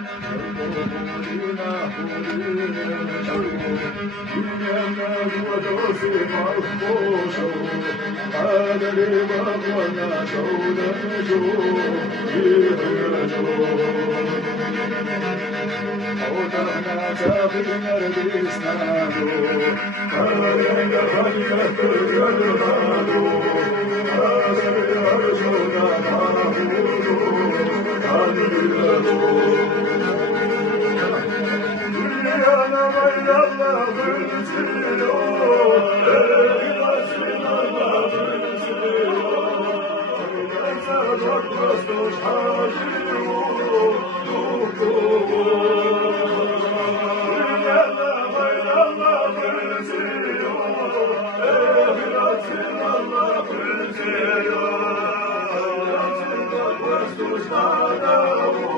Purina, Purina, وتوفي مخبوش هذا اللي بغوانا شولا نجوم يخرجون وطرحنا ساقينا رديسنادو هذا اللي خلقت الغالو هذا اللي أرجونا معبودو هذا اللي أنا غير الله بالسيرو غسلنا الله بالسيرو ليس الرقص مش حاجيو أنا غير الله بالسيرو غسلنا الله بالسيرو ليس الرقص مش حاجيو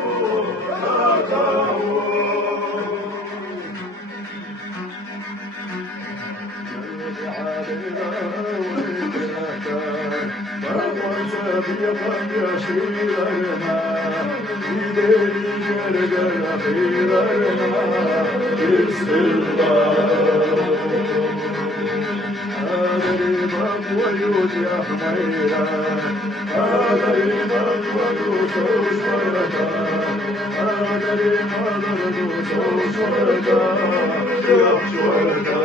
بيضاً يشيرنا إليه جرجر خيرنا بسم الله هذا الإمام ويوت يا حميرة هذا الإمام ويوت وشورتا هذا الإمام ويوت وشورتا يا شورتا